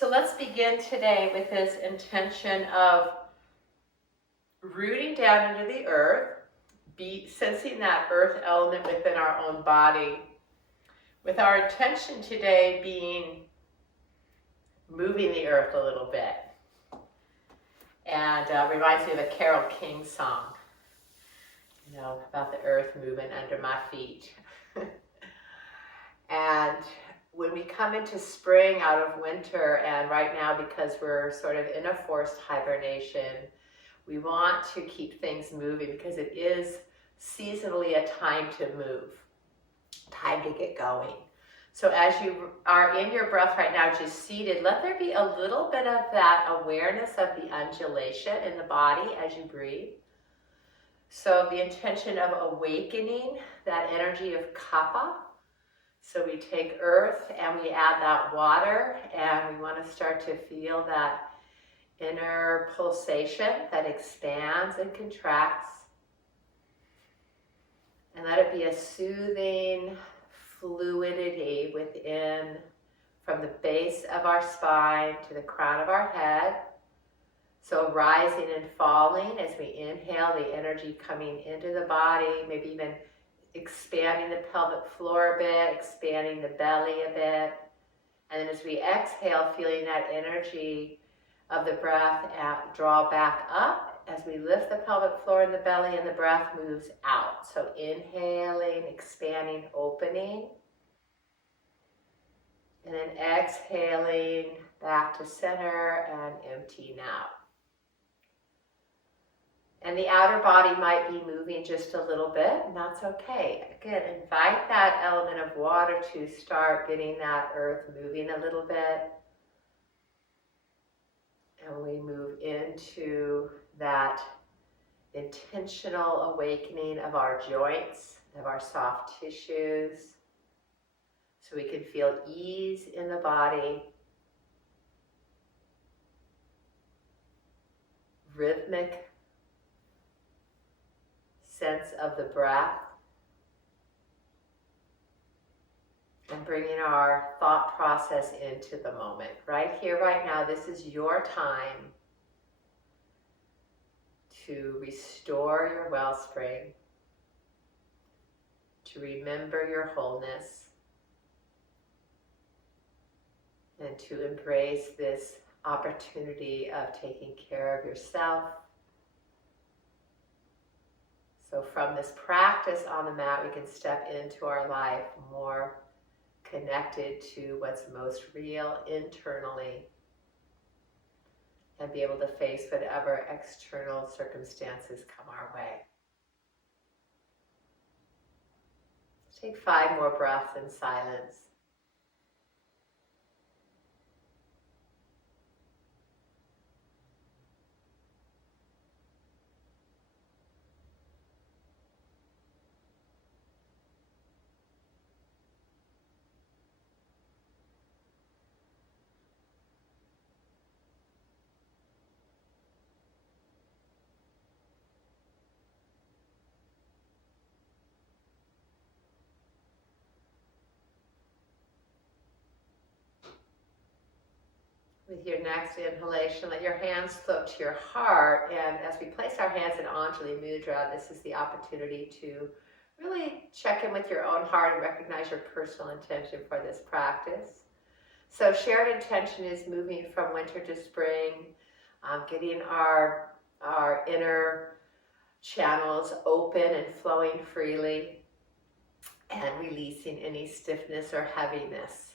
So let's begin today with this intention of rooting down into the earth, sensing that earth element within our own body, with our intention today being moving the earth a little bit. And reminds me of a Carole King song, about the earth moving under my feet. And when we come into spring out of winter, and right now because we're sort of in a forced hibernation, we want to keep things moving because it is seasonally a time to move, time to get going. So as you are in your breath right now, just seated, let there be a little bit of that awareness of the undulation in the body as you breathe. So the intention of awakening that energy of kapha. So we take earth and we add that water, and we want to start to feel that inner pulsation that expands and contracts. And let it be a soothing fluidity within, from the base of our spine to the crown of our head. So rising and falling as we inhale, the energy coming into the body, maybe even expanding the pelvic floor a bit, expanding the belly a bit. And then as we exhale, feeling that energy of the breath draw back up as we lift the pelvic floor and the belly, and the breath moves out. So inhaling, expanding, opening. And then exhaling back to center and emptying out. And the outer body might be moving just a little bit, and that's okay. Again, invite that element of water to start getting that earth moving a little bit. And we move into that intentional awakening of our joints, of our soft tissues, so we can feel ease in the body, rhythmic sense of the breath, and bringing our thought process into the moment. Right here, right now, this is your time to restore your wellspring, to remember your wholeness, and to embrace this opportunity of taking care of yourself. So from this practice on the mat, we can step into our life more connected to what's most real internally, and be able to face whatever external circumstances come our way. Take 5 more breaths in silence. With your next inhalation, let your hands float to your heart, and as we place our hands in Anjali Mudra, this is the opportunity to really check in with your own heart and recognize your personal intention for this practice. So shared intention is moving from winter to spring, getting our inner channels open and flowing freely, and releasing any stiffness or heaviness.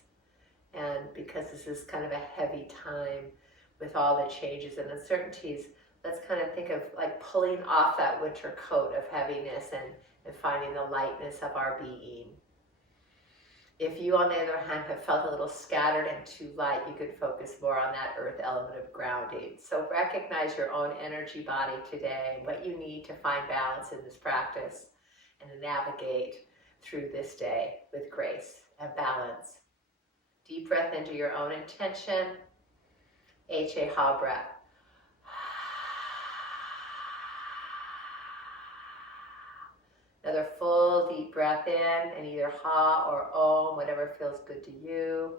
And because this is kind of a heavy time with all the changes and uncertainties, let's kind of think of like pulling off that winter coat of heaviness and finding the lightness of our being. If you, on the other hand, have felt a little scattered and too light, you could focus more on that earth element of grounding. So recognize your own energy body today, what you need to find balance in this practice, and to navigate through this day with grace and balance. Deep breath into your own intention. Ha breath. Another full deep breath in, and either ha or om, whatever feels good to you.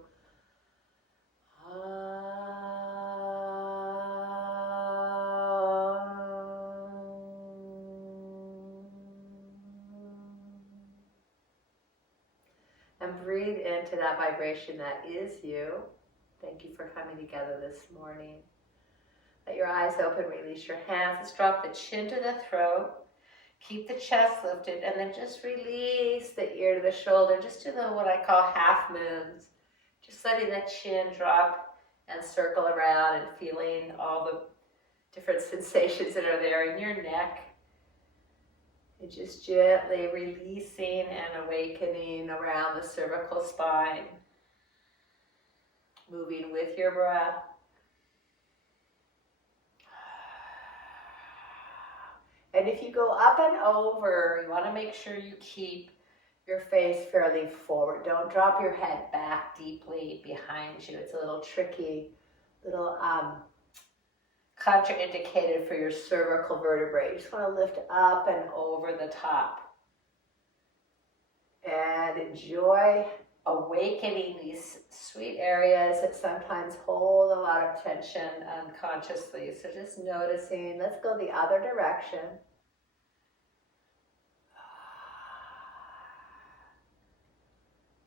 And breathe into that vibration that is you. Thank you for coming together this morning. Let your eyes open, release your hands. Let's drop the chin to the throat. Keep the chest lifted, and then just release the ear to the shoulder. Just do the what I call half moons. Just letting the chin drop and circle around and feeling all the different sensations that are there in your neck. And just gently releasing and awakening around the cervical spine. Moving with your breath. And if you go up and over, you want to make sure you keep your face fairly forward. Don't drop your head back deeply behind you. It's a little tricky, little contraindicated for your cervical vertebrae. You just want to lift up and over the top. And enjoy awakening these sweet areas that sometimes hold a lot of tension unconsciously. So just noticing, let's go the other direction.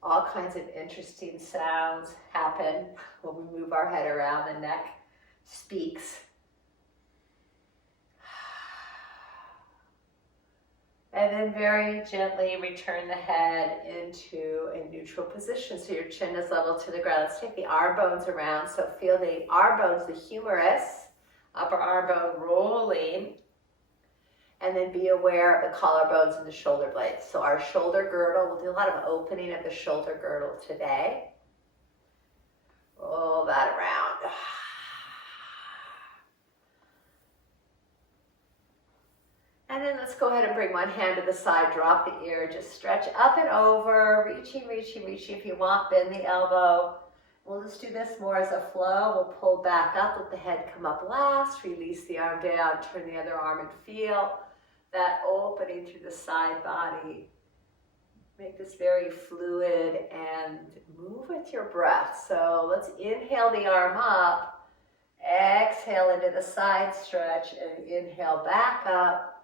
All kinds of interesting sounds happen when we move our head around. The neck speaks. And then very gently return the head into a neutral position so your chin is level to the ground. Let's take the arm bones around. So feel the arm bones, the humerus, upper arm bone rolling. And then be aware of the collarbones and the shoulder blades. So our shoulder girdle, we'll do a lot of opening of the shoulder girdle today. Roll that around. And then let's go ahead and bring one hand to the side, drop the ear, just stretch up and over, reaching, reaching, reaching. If you want, bend the elbow. We'll just do this more as a flow. We'll pull back up, let the head come up last, release the arm down, turn the other arm and feel that opening through the side body. Make this very fluid and move with your breath. So let's inhale the arm up, exhale into the side stretch, and inhale back up,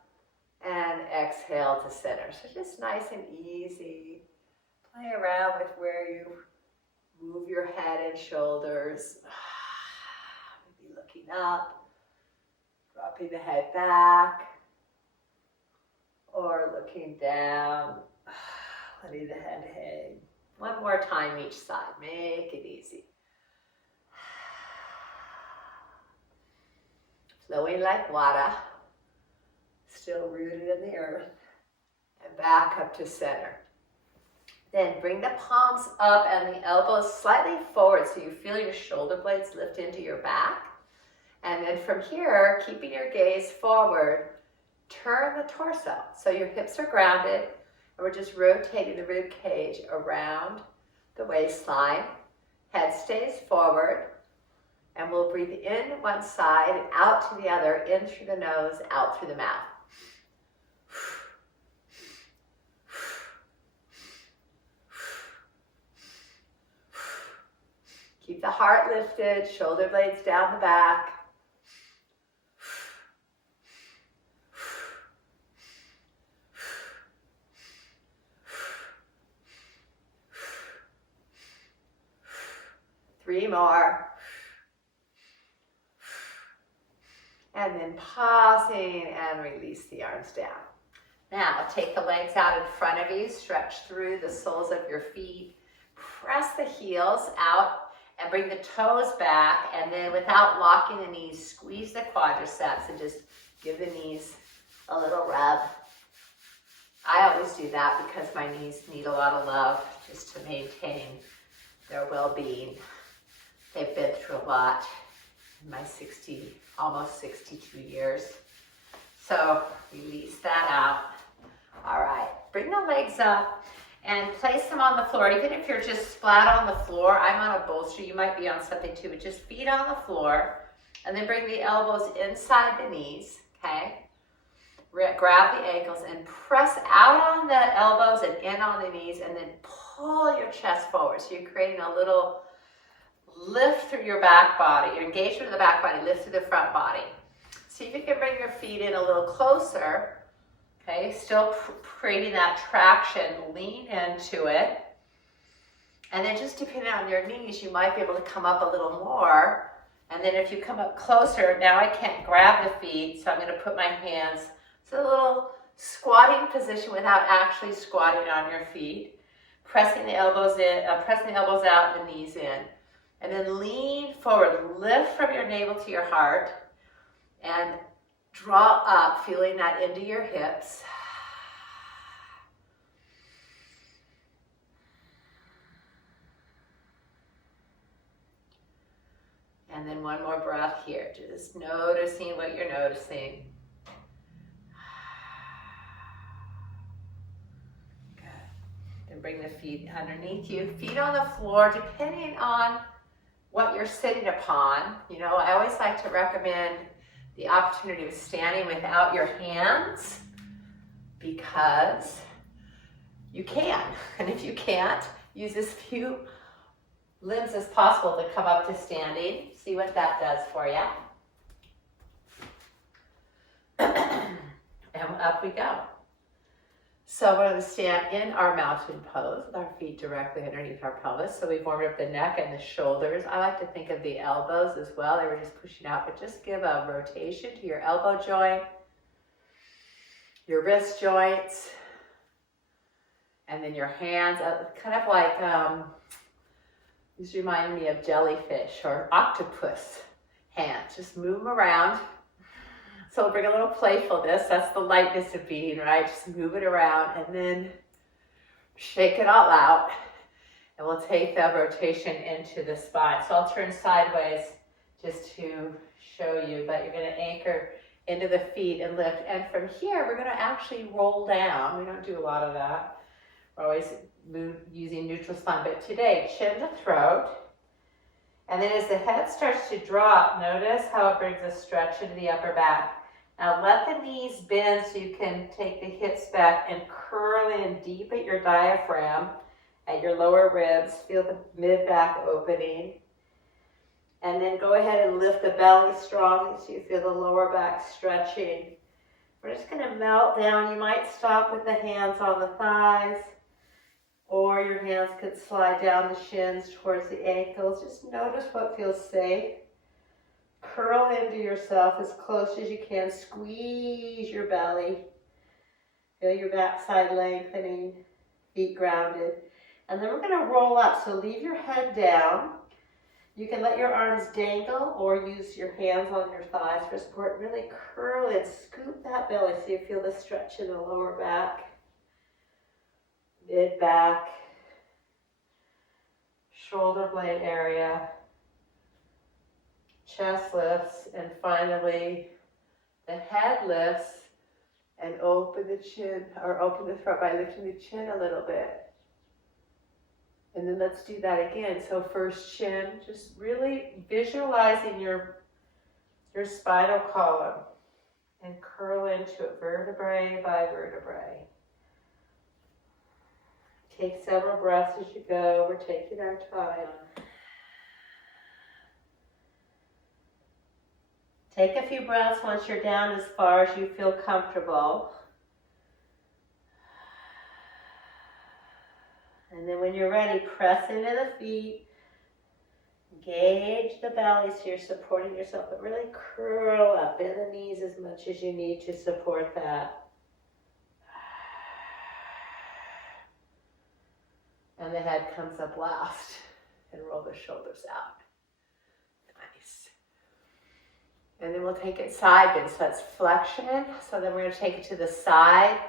and exhale to center. So just nice and easy. Play around with where you move your head and shoulders. Maybe looking up, dropping the head back, or looking down, letting the head hang. One more time each side. Make it easy. Flowing like water. Still rooted in the earth, and back up to center. Then bring the palms up and the elbows slightly forward so you feel your shoulder blades lift into your back. And then from here, keeping your gaze forward, turn the torso. So your hips are grounded, and we're just rotating the rib cage around the waistline. Head stays forward, and we'll breathe in one side, out to the other, in through the nose, out through the mouth. Keep the heart lifted, shoulder blades down the back. Three more. And then pausing and release the arms down. Now take the legs out in front of you, stretch through the soles of your feet, press the heels out and bring the toes back, and then without locking the knees, squeeze the quadriceps and just give the knees a little rub. I always do that because my knees need a lot of love just to maintain their well-being. They've been through a lot in my almost 62 years. So release that out. All right, bring the legs up and place them on the floor. Even if you're just flat on the floor, I'm on a bolster, you might be on something too, but just feet on the floor. And then bring the elbows inside the knees, okay? Grab the ankles and press out on the elbows and in on the knees, and then pull your chest forward. So you're creating a little lift through your back body. Your engagement of the back body, lift through the front body. See if you can bring your feet in a little closer. Okay, still creating that traction, lean into it. And then just depending on your knees, you might be able to come up a little more. And then if you come up closer, now I can't grab the feet, so I'm going to put my hands to a little squatting position without actually squatting on your feet. Pressing the elbows in, pressing the elbows out, the knees in. And then lean forward, lift from your navel to your heart, and draw up, feeling that into your hips. And then one more breath here, just noticing what you're noticing. Good. Then bring the feet underneath you, feet on the floor, depending on what you're sitting upon. You know, I always like to recommend the opportunity of standing without your hands, because you can. And if you can't, use as few limbs as possible to come up to standing. See what that does for you. And up we go. So we're going to stand in our mountain pose with our feet directly underneath our pelvis. So we've warmed up the neck and the shoulders. I like to think of the elbows as well. They were just pushing out, but just give a rotation to your elbow joint, your wrist joints, and then your hands, kind of like, these remind me of jellyfish or octopus hands. Just move them around. So bring a little playfulness. That's the lightness of being, right? Just move it around and then shake it all out. And we'll take that rotation into the spine. So I'll turn sideways just to show you, but you're going to anchor into the feet and lift. And from here, we're going to actually roll down. We don't do a lot of that. We're always using neutral spine, but today, chin to throat. And then as the head starts to drop, notice how it brings a stretch into the upper back. Now let the knees bend so you can take the hips back and curl in deep at your diaphragm, at your lower ribs. Feel the mid-back opening. And then go ahead and lift the belly strongly so you feel the lower back stretching. We're just going to melt down. You might stop with the hands on the thighs, or your hands could slide down the shins towards the ankles. Just notice what feels safe. Curl into yourself as close as you can. Squeeze your belly. Feel your backside lengthening, feet grounded. And then we're going to roll up. So leave your head down. You can let your arms dangle or use your hands on your thighs for support. Really curl in, scoop that belly so you feel the stretch in the lower back, mid-back, shoulder blade area, chest lifts, and finally the head lifts and open the chin, or open the throat by lifting the chin a little bit. And then let's do that again. So first chin, just really visualizing your spinal column and curl into it vertebrae by vertebrae. Take several breaths as you go. We're taking our time. Take a few breaths once you're down as far as you feel comfortable. And then when you're ready, press into the feet. Engage the belly so you're supporting yourself, but really curl up. Bend the knees as much as you need to support that. And the head comes up last. And roll the shoulders out. Nice. And then we'll take it side bend. So that's flexion. So then we're going to take it to the side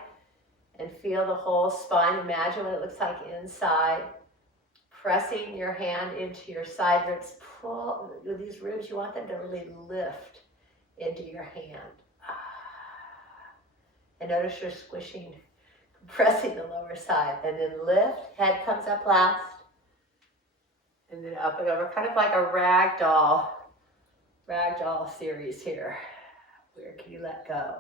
and feel the whole spine. Imagine what it looks like inside. Pressing your hand into your side ribs. Pull these ribs. You want them to really lift into your hand. And notice you're squishing, pressing the lower side. And then lift. Head comes up last. And then up and over. Kind of like a ragdoll series here. Where can you let go?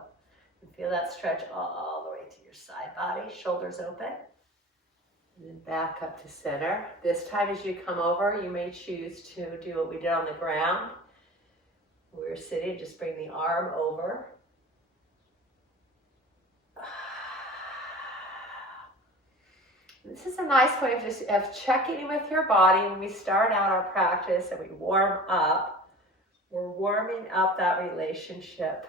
And feel that stretch all the way to your side body. Shoulders open. And then back up to center. This time as you come over, you may choose to do what we did on the ground. We're sitting, just bring the arm over. This is a nice way of checking in with your body when we start out our practice and we warm up. We're warming up that relationship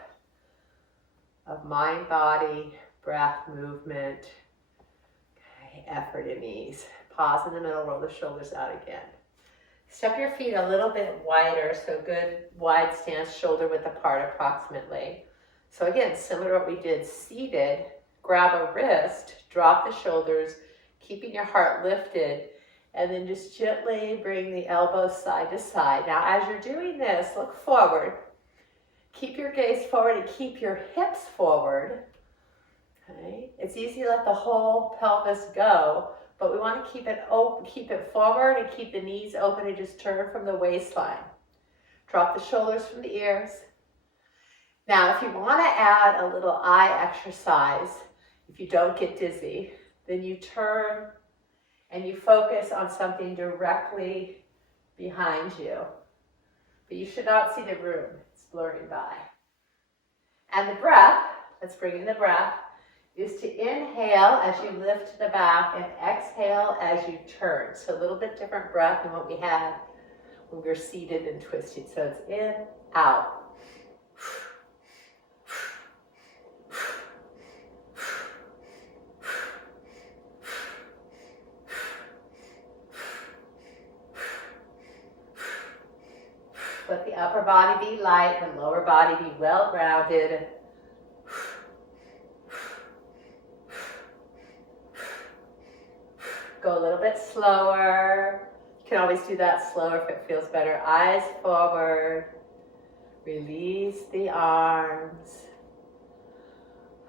of mind, body, breath, movement, okay, effort and ease. Pause in the middle, roll the shoulders out again. Step your feet a little bit wider, so good wide stance, shoulder width apart approximately. So again, similar to what we did seated, grab a wrist, drop the shoulders, keeping your heart lifted, and then just gently bring the elbows side to side. Now, as you're doing this, look forward. Keep your gaze forward and keep your hips forward. Okay? It's easy to let the whole pelvis go, but we want to keep it open, keep it forward, and keep the knees open and just turn from the waistline. Drop the shoulders from the ears. Now, if you want to add a little eye exercise, if you don't get dizzy, then you turn and you focus on something directly behind you. But you should not see the room. It's blurring by. And the breath, let's bring in the breath, is to inhale as you lift the back and exhale as you turn. So a little bit different breath than what we had when we were seated and twisted. So it's in, out. Let the upper body be light, the lower body be well grounded. Go a little bit slower. You can always do that slower if it feels better. Eyes forward. Release the arms.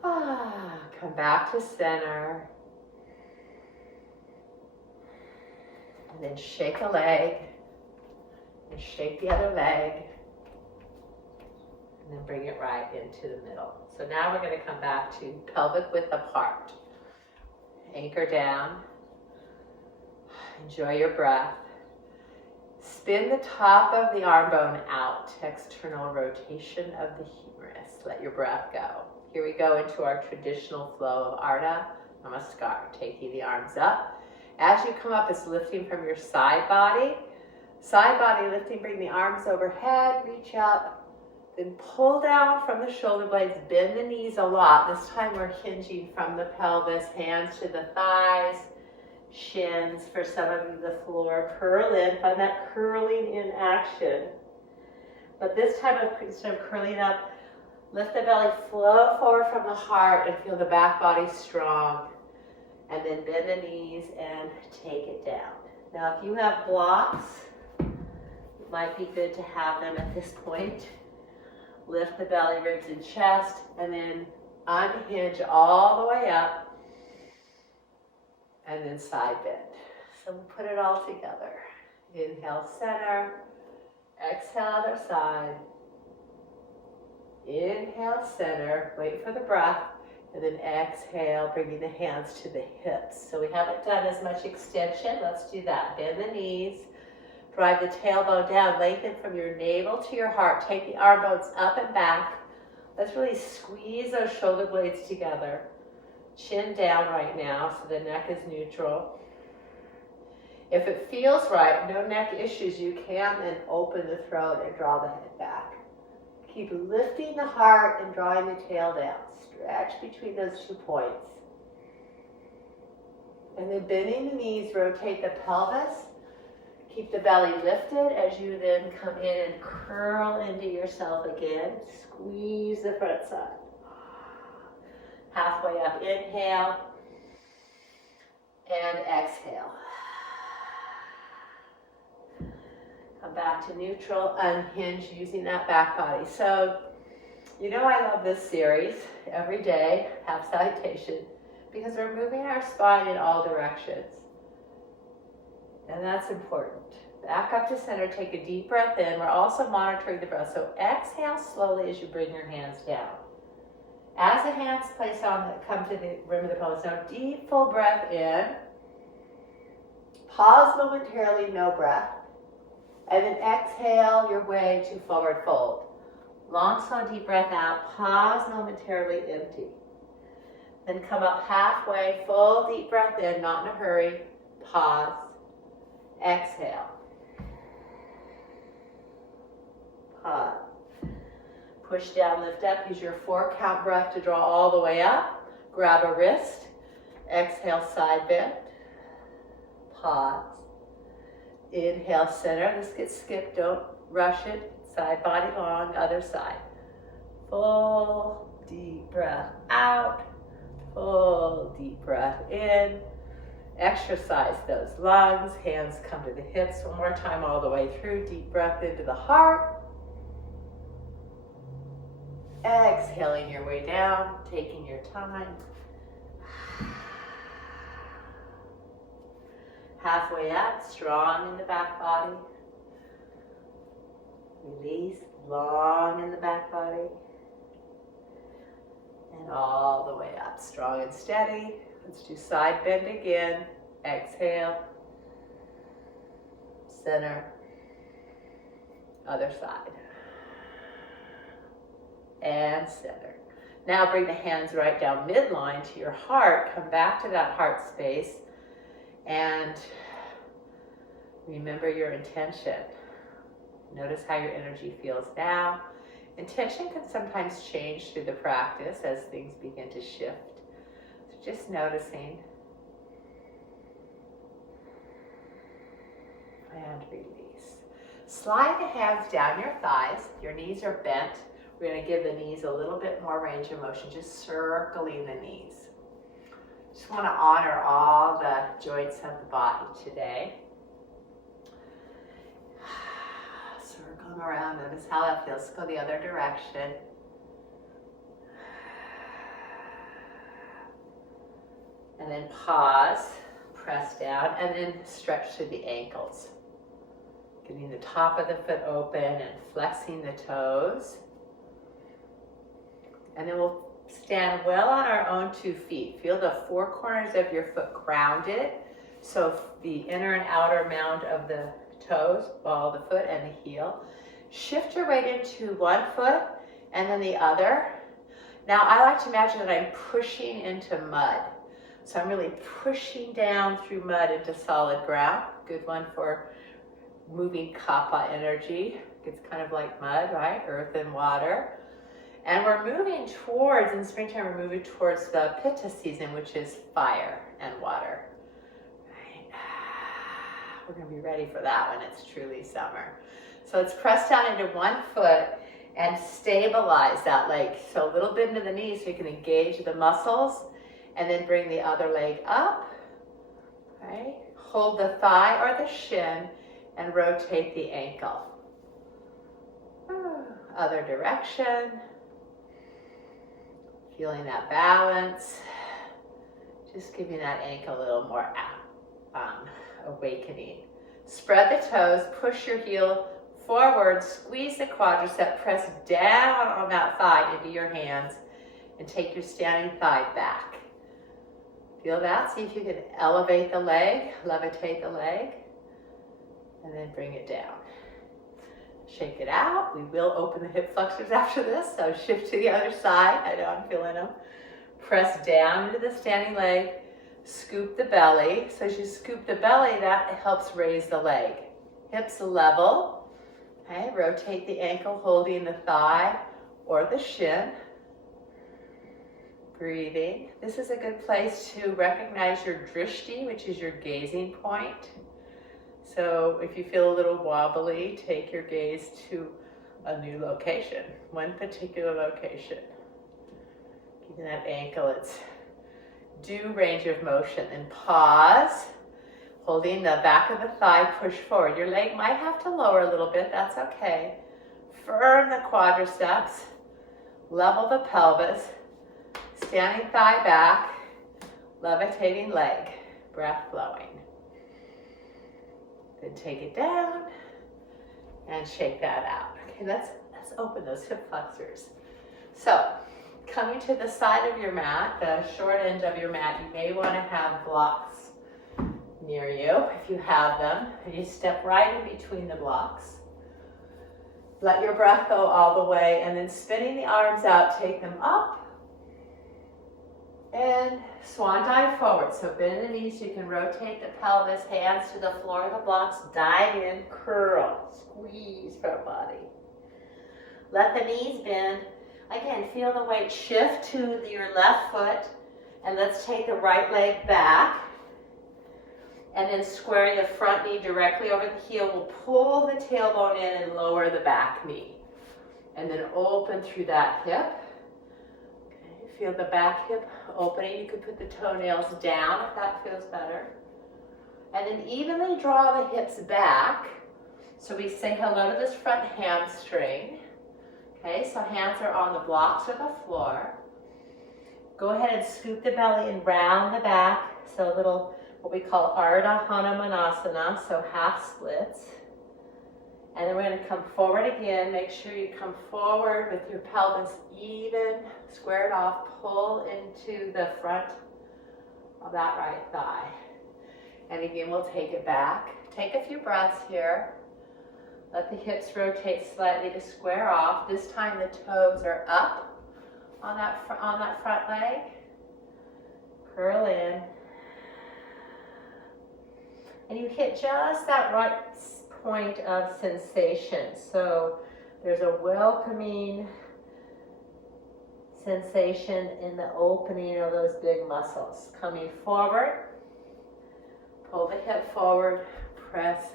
Come back to center. And then shake a leg. And shake the other leg. And then bring it right into the middle. So now we're going to come back to pelvic width apart. Anchor down. Enjoy your breath. Spin the top of the arm bone out. External rotation of the humerus. Let your breath go. Here we go into our traditional flow of Ardha Namaskar. Taking the arms up. As you come up, it's lifting from your side body. Side body lifting, bring the arms overhead, reach up, then pull down from the shoulder blades, bend the knees a lot. This time we're hinging from the pelvis, hands to the thighs, shins, for some of you the floor. Curl in, find that curling in action. But this time, instead of curling up, lift the belly, flow forward from the heart, and feel the back body strong. And then bend the knees and take it down. Now, if you have blocks, it might be good to have them at this point. Lift the belly, ribs, and chest, and then unhinge all the way up, and then side bend. So we'll put it all together. Inhale, center. Exhale, other side. Inhale, center. Wait for the breath. And then exhale, bringing the hands to the hips. So we haven't done as much extension. Let's do that. Bend the knees. Drive the tailbone down. Lengthen from your navel to your heart. Take the arm bones up and back. Let's really squeeze those shoulder blades together. Chin down right now so the neck is neutral. If it feels right, no neck issues, you can then open the throat and draw the head back. Keep lifting the heart and drawing the tail down. Stretch between those 2 points. And then bending the knees, rotate the pelvis. Keep the belly lifted as you then come in and curl into yourself again. Squeeze the front side. Halfway up, inhale. And exhale. Come back to neutral, unhinge using that back body. So, you know I love this series. Every day, half salutation, because we're moving our spine in all directions. And that's important. Back up to center, take a deep breath in. We're also monitoring the breath. So exhale slowly as you bring your hands down. As the hands come to the rim of the pelvis, now deep full breath in. Pause momentarily, no breath. And then exhale your way to forward fold. Long, slow, deep breath out. Pause momentarily, empty. Then come up halfway, full deep breath in, not in a hurry. Pause. Exhale. Pause. Push down, lift up. Use your 4-count breath to draw all the way up. Grab a wrist. Exhale, side bend. Pause. Inhale, center. This gets skipped. Don't rush it. Side body long, other side. Full deep breath out. Full deep breath in. Exercise those lungs. Hands come to the hips. One more time all the way through. Deep breath into the heart. Exhaling your way down, taking your time. Halfway up, strong in the back body. Release, long in the back body. And all the way up, strong and steady. Let's do side bend again. Exhale. Center. Other side. And center. Now bring the hands right down midline to your heart. Come back to that heart space. And remember your intention. Notice how your energy feels now. Intention can sometimes change through the practice as things begin to shift. So just noticing. And release. Slide the hands down your thighs. Your knees are bent. We're going to give the knees a little bit more range of motion, just circling the knees. Just want to honor all the joints of the body today. Circle them around. Notice how that feels. Go the other direction. And then pause, press down, and then stretch through the ankles. Getting the top of the foot open and flexing the toes. And then we'll stand well on our own 2 feet. Feel the 4 corners of your foot grounded. So the inner and outer mound of the toes, ball of the foot and the heel. Shift your weight into one foot and then the other. Now I like to imagine that I'm pushing into mud. So I'm really pushing down through mud into solid ground. Good one for moving kapha energy. It's kind of like mud, right? Earth and water. And we're moving towards, in springtime, we're moving towards the pitta season, which is fire and water. Right? We're going to be ready for that when it's truly summer. So let's press down into one foot and stabilize that leg. So a little bit into the knees so you can engage the muscles. And then bring the other leg up. Okay? Hold the thigh or the shin and rotate the ankle. Other direction. Feeling that balance. Just giving that ankle a little more awakening. Spread the toes, push your heel forward, squeeze the quadricep, press down on that thigh into your hands, and take your standing thigh back. Feel that? See if you can elevate the leg, levitate the leg, and then bring it down. Shake it out. We will open the hip flexors after this, so shift to the other side. I know I'm feeling them. Press down into the standing leg. Scoop the belly. So as you scoop the belly, that helps raise the leg. Hips level. Okay, rotate the ankle, holding the thigh or the shin. Breathing. This is a good place to recognize your drishti, which is your gazing point. So if you feel a little wobbly, take your gaze to a new location, one particular location. Keeping that ankle, it's due range of motion. And pause, holding the back of the thigh, push forward. Your leg might have to lower a little bit, that's okay. Firm the quadriceps, level the pelvis, standing thigh back, levitating leg, breath flowing. Then take it down and shake that out. Okay, let's open those hip flexors. So, coming to the side of your mat, the short end of your mat, you may want to have blocks near you, if you have them, and you step right in between the blocks. Let your breath go all the way, and then spinning the arms out, take them up, and swan dive forward. So bend the knees, you can rotate the pelvis, hands to the floor of the blocks, dive in, curl, squeeze front body. Let the knees bend. Again, feel the weight shift to your left foot, and let's take the right leg back, and then squaring the front knee directly over the heel, we'll pull the tailbone in and lower the back knee. And then open through that hip. Okay, feel the back hip opening. You could put the toenails down if that feels better. And then evenly draw the hips back. So we say hello to this front hamstring. Okay, so hands are on the blocks or the floor. Go ahead and scoop the belly and round the back. So a little, what we call Ardha Hanumanasana, so half splits. And then we're going to come forward again. Make sure you come forward with your pelvis even, squared off, pull into the front of that right thigh. And again, we'll take it back. Take a few breaths here. Let the hips rotate slightly to square off. This time the toes are up on that front leg. Curl in. And you hit just that right point of sensation. So there's a welcoming sensation in the opening of those big muscles. Coming forward, pull the hip forward, press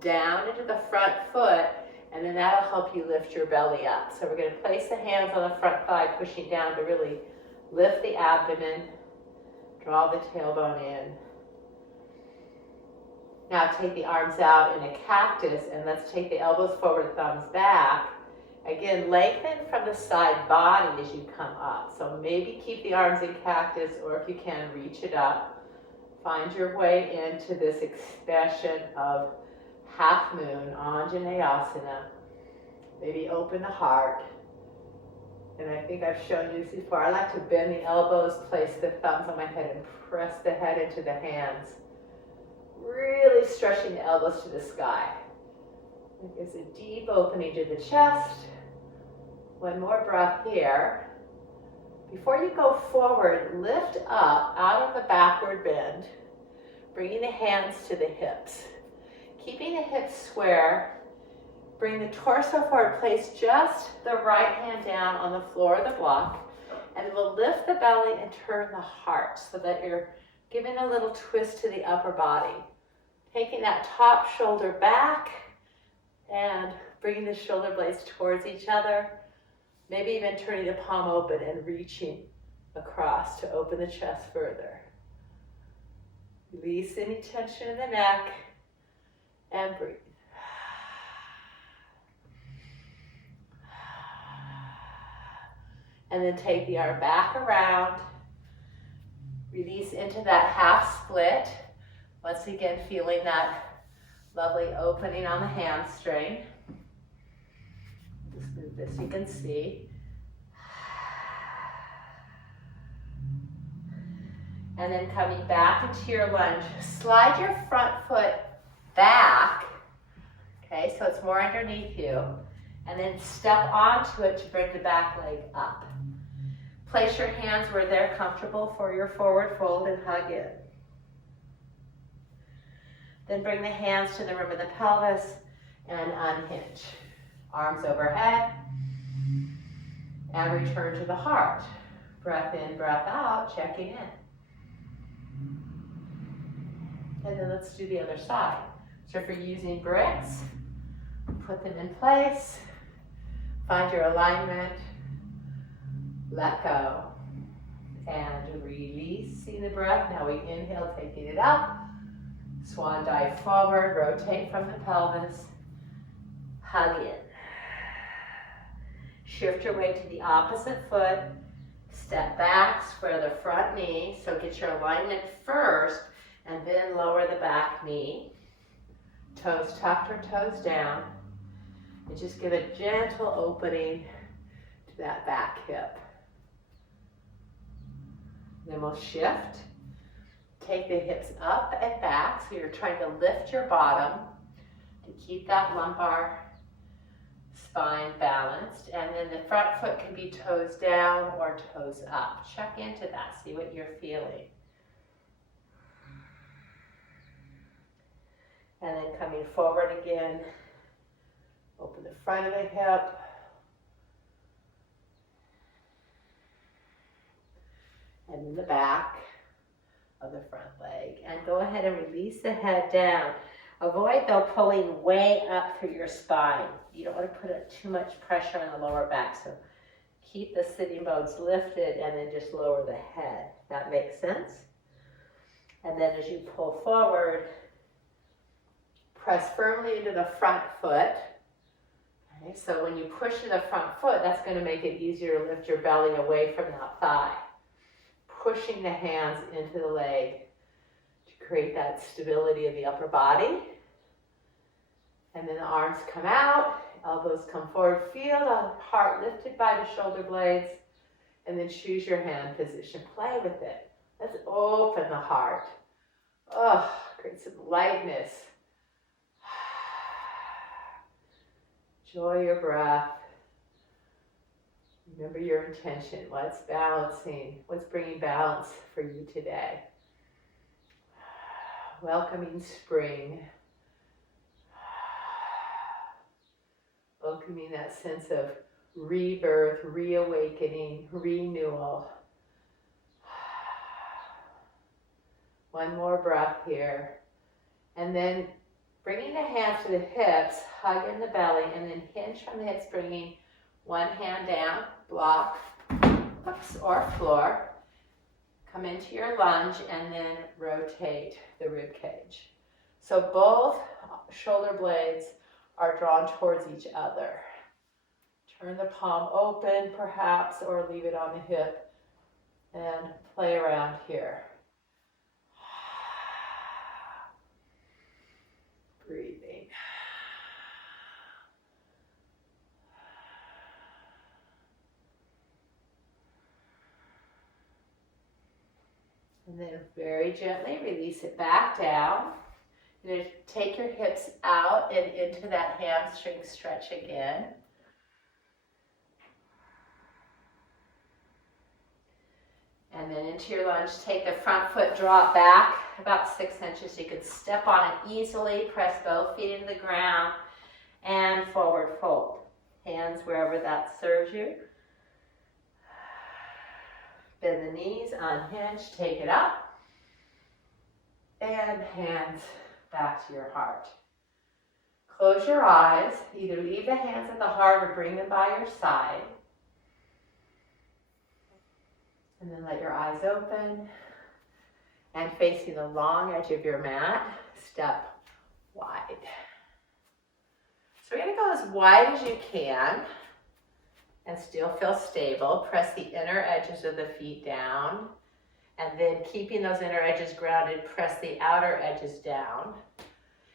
down into the front foot, and then that'll help you lift your belly up. So we're going to place the hands on the front thigh, pushing down to really lift the abdomen, draw the tailbone in. Now take the arms out in a cactus, and let's take the elbows forward, thumbs back. Again, lengthen from the side body as you come up. So maybe keep the arms in cactus, or if you can, reach it up. Find your way into this expression of half moon, Anjaneyasana. Maybe open the heart. And I think I've shown you this before. I like to bend the elbows, place the thumbs on my head, and press the head into the hands. Really stretching the elbows to the sky. It gives a deep opening to the chest. One more breath here. Before you go forward, lift up out of the backward bend, bringing the hands to the hips. Keeping the hips square, bring the torso forward, place just the right hand down on the floor of the block, and we'll lift the belly and turn the heart so that you're giving a little twist to the upper body. Taking that top shoulder back and bringing the shoulder blades towards each other. Maybe even turning the palm open and reaching across to open the chest further. Release any tension in the neck and breathe. And then take the arm back around. Release into that half split. Once again, feeling that lovely opening on the hamstring. Just move this, you can see. And then coming back into your lunge, slide your front foot back. Okay, so it's more underneath you. And then step onto it to bring the back leg up. Place your hands where they're comfortable for your forward fold and hug in. Then bring the hands to the rim of the pelvis and unhinge. Arms overhead. And return to the heart. Breath in, breath out, checking in. And then let's do the other side. So if you're using bricks, put them in place. Find your alignment. Let go. And releasing the breath. Now we inhale, taking it up. Swan dive forward, rotate from the pelvis. Hug in. Shift your weight to the opposite foot. Step back, square the front knee. So get your alignment first, and then lower the back knee. Toes tucked or toes down. And just give a gentle opening to that back hip. Then we'll shift. take the hips up and back. So you're trying to lift your bottom to keep that lumbar spine balanced. And then the front foot can be toes down or toes up. Check into that. See what you're feeling. And then coming forward again. Open the front of the hip. And then the back of the front leg. And go ahead and release the head down. Avoid, though, pulling way up through your spine. You don't want to put too much pressure on the lower back. So keep the sitting bones lifted and then just lower the head. That makes sense? And then as you pull forward, press firmly into the front foot. Okay, so when you push to the front foot, that's going to make it easier to lift your belly away from that thigh. Pushing the hands into the leg to create that stability of the upper body. And then the arms come out, elbows come forward. Feel the heart lifted by the shoulder blades. And then choose your hand position. Play with it. Let's open the heart. Oh, create some lightness. Enjoy your breath. Remember your intention. What's balancing? What's bringing balance for you today? Welcoming spring. Welcoming that sense of rebirth, reawakening, renewal. One more breath here. And then bringing the hands to the hips, hug in the belly, and then hinge from the hips, bringing one hand down, block, oops, or floor. Come into your lunge and then rotate the rib cage. So both shoulder blades are drawn towards each other. Turn the palm open perhaps, or leave it on the hip and play around here. Breathing. And then very gently release it back down. You're going to take your hips out and into that hamstring stretch again. And then into your lunge, take the front foot, drop back about 6 inches. You can step on it easily, press both feet into the ground, and forward fold. Hands wherever that serves you. Bend the knees, unhinge, take it up. And hands back to your heart. Close your eyes. Either leave the hands at the heart or bring them by your side. And then let your eyes open. And facing the long edge of your mat, step wide. So we're going to go as wide as you can. And still feel stable. Press the inner edges of the feet down. And then keeping those inner edges grounded, press the outer edges down.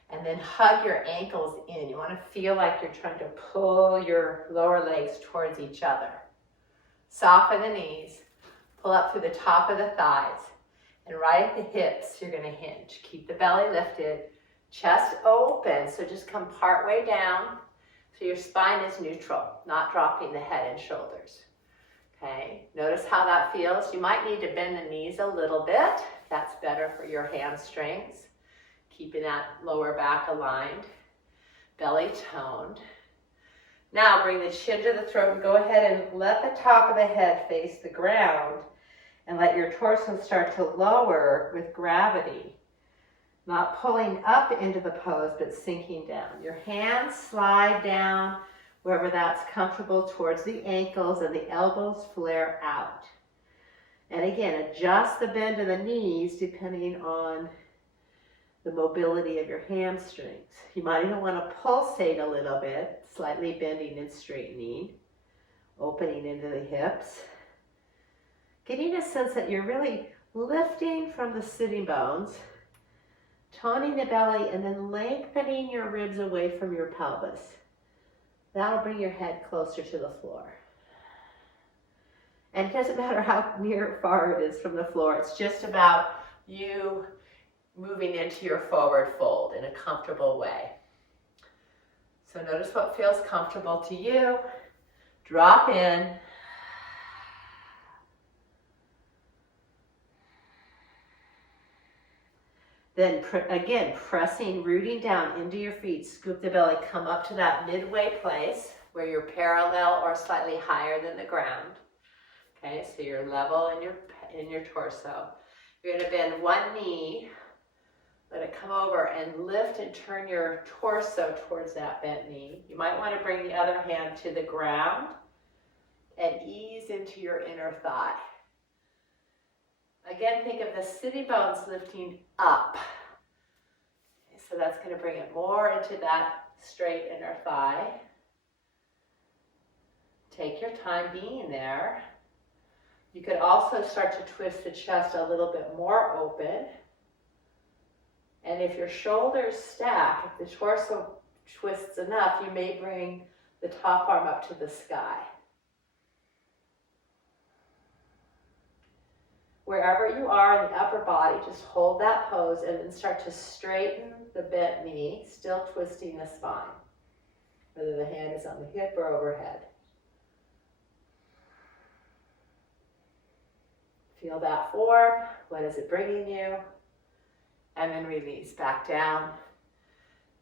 And then hug your ankles in. You want to feel like you're trying to pull your lower legs towards each other. Soften the knees. Pull up through the top of the thighs. And right at the hips, you're going to hinge. Keep the belly lifted. Chest open. So just come part way down. So your spine is neutral, not dropping the head and shoulders. Okay, notice how that feels. You might need to bend the knees a little bit. That's better for your hamstrings. Keeping that lower back aligned, belly toned. Now bring the chin to the throat and go ahead and let the top of the head face the ground and let your torso start to lower with gravity. Not pulling up into the pose, but sinking down. Your hands slide down wherever that's comfortable towards the ankles, and the elbows flare out. And again, adjust the bend of the knees depending on the mobility of your hamstrings. You might even want to pulsate a little bit, slightly bending and straightening, opening into the hips. Getting a sense that you're really lifting from the sitting bones, toning the belly, and then lengthening your ribs away from your pelvis. That'll bring your head closer to the floor. And it doesn't matter how near or far it is from the floor. It's just about you moving into your forward fold in a comfortable way. So notice what feels comfortable to you. Drop in. Then again, pressing, rooting down into your feet, scoop the belly, come up to that midway place where you're parallel or slightly higher than the ground. Okay, so you're level in your torso. You're gonna bend one knee, let it come over and lift and turn your torso towards that bent knee. You might wanna bring the other hand to the ground and ease into your inner thigh. Again, think of the sitting bones lifting up. Okay, so that's going to bring it more into that straight inner thigh. Take your time being there. You could also start to twist the chest a little bit more open. And if your shoulders stack, if the torso twists enough, you may bring the top arm up to the sky. Wherever you are in the upper body, just hold that pose and then start to straighten the bent knee, still twisting the spine, whether the hand is on the hip or overhead. Feel that form. What is it bringing you? And then release back down.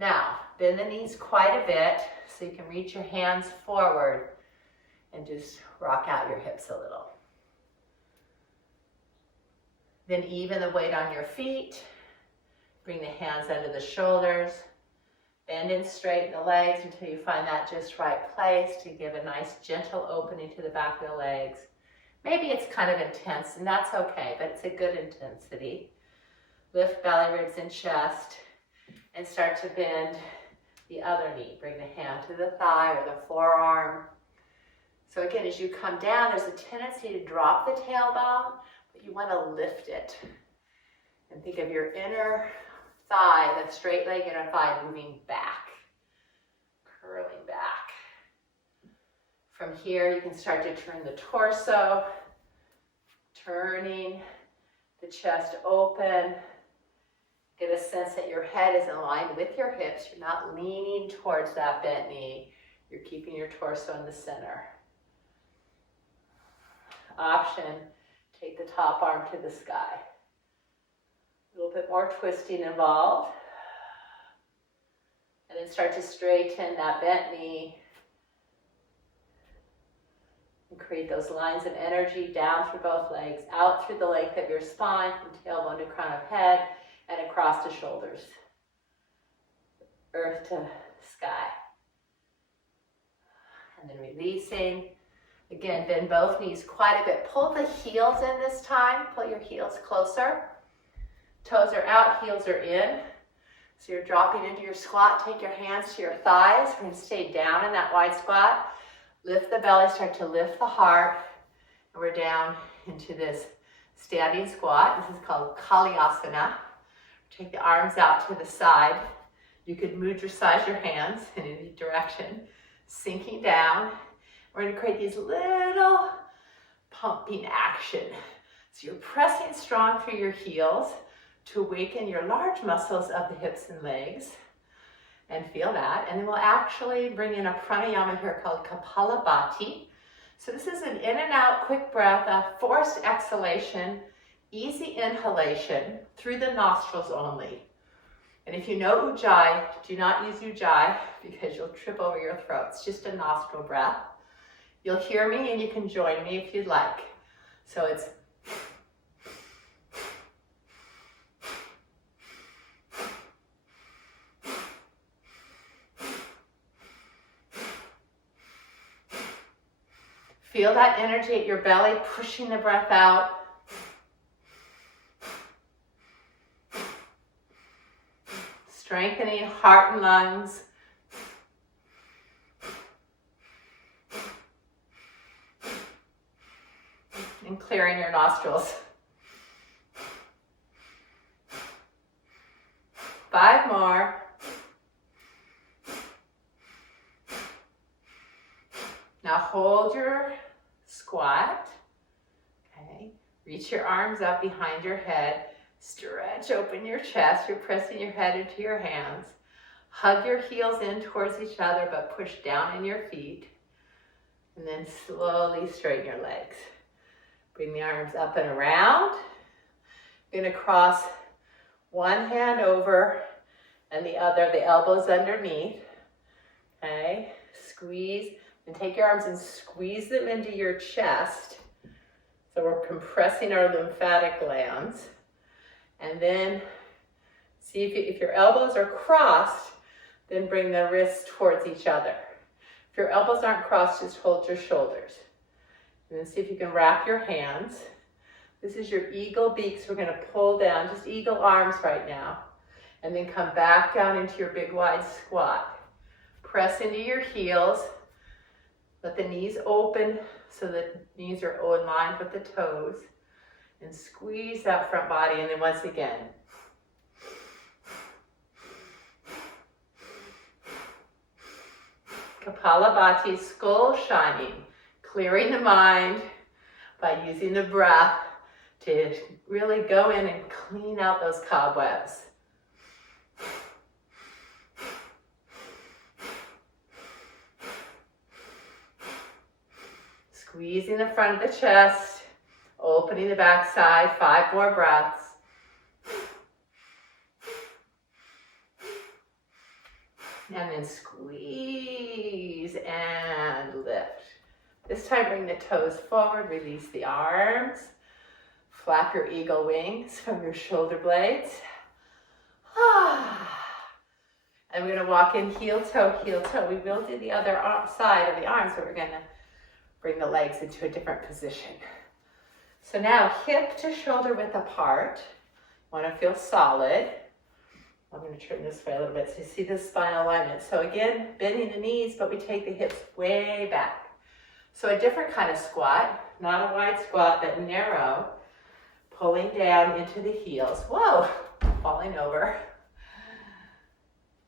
Now, bend the knees quite a bit so you can reach your hands forward and just rock out your hips a little. Then even the weight on your feet. Bring the hands under the shoulders. Bend and straighten the legs until you find that just right place to give a nice gentle opening to the back of the legs. Maybe it's kind of intense, and that's okay, but it's a good intensity. Lift belly, ribs, and chest, and start to bend the other knee. Bring the hand to the thigh or the forearm. So again, as you come down, there's a tendency to drop the tailbone, but you want to lift it. And think of your inner thigh, the straight leg inner thigh, moving back, curling back. From here, you can start to turn the torso, turning the chest open. Get a sense that your head is aligned with your hips. You're not leaning towards that bent knee. You're keeping your torso in the center. Option, take the top arm to the sky. A little bit more twisting involved. And then start to straighten that bent knee. And create those lines of energy down through both legs, out through the length of your spine, from tailbone to crown of head, and across the shoulders. Earth to sky. And then releasing. Again, bend both knees quite a bit. Pull the heels in this time. Pull your heels closer. Toes are out, heels are in. So you're dropping into your squat. Take your hands to your thighs. We're going to stay down in that wide squat. Lift the belly, start to lift the heart. And we're down into this standing squat. This is called Kalyasana. Take the arms out to the side. You could mudra-size your hands in any direction. Sinking down. We're going to create these little pumping action. So you're pressing strong through your heels to awaken your large muscles of the hips and legs. And feel that. And then we'll actually bring in a pranayama here called Kapalabhati. So this is an in and out quick breath, a forced exhalation, easy inhalation through the nostrils only. And if you know Ujjayi, do not use Ujjayi because you'll trip over your throat. It's just a nostril breath. You'll hear me and you can join me if you'd like. So it's feel that energy at your belly, pushing the breath out. Strengthening heart and lungs. And clearing your nostrils. 5 more. Now hold your squat. Okay. Reach your arms up behind your head. Stretch open your chest. You're pressing your head into your hands. Hug your heels in towards each other, but push down in your feet. And then slowly straighten your legs. Bring the arms up and around. You're going to cross one hand over and the other, the elbows underneath. Okay, squeeze, and take your arms and squeeze them into your chest. So we're compressing our lymphatic glands. And then see if your elbows are crossed, then bring the wrists towards each other. If your elbows aren't crossed, just hold your shoulders. And then see if you can wrap your hands. This is your eagle beaks. We're going to pull down, just eagle arms right now. And then come back down into your big wide squat. Press into your heels. Let the knees open so the knees are in line with the toes. And squeeze that front body. And then once again. Kapalabhati, skull shining. Clearing the mind by using the breath to really go in and clean out those cobwebs. Squeezing the front of the chest, opening the back side, 5 more breaths. And then squeeze and lift. This time bring the toes forward, release the arms. Flap your eagle wings from your shoulder blades. And we're going to walk in heel toe, heel toe. We will do the other side of the arms, but we're going to bring the legs into a different position. So now hip to shoulder width apart. Want to feel solid. I'm going to turn this way a little bit so you see the spinal alignment. So again, bending the knees, but we take the hips way back. So a different kind of squat, not a wide squat, but narrow, pulling down into the heels. Whoa, falling over.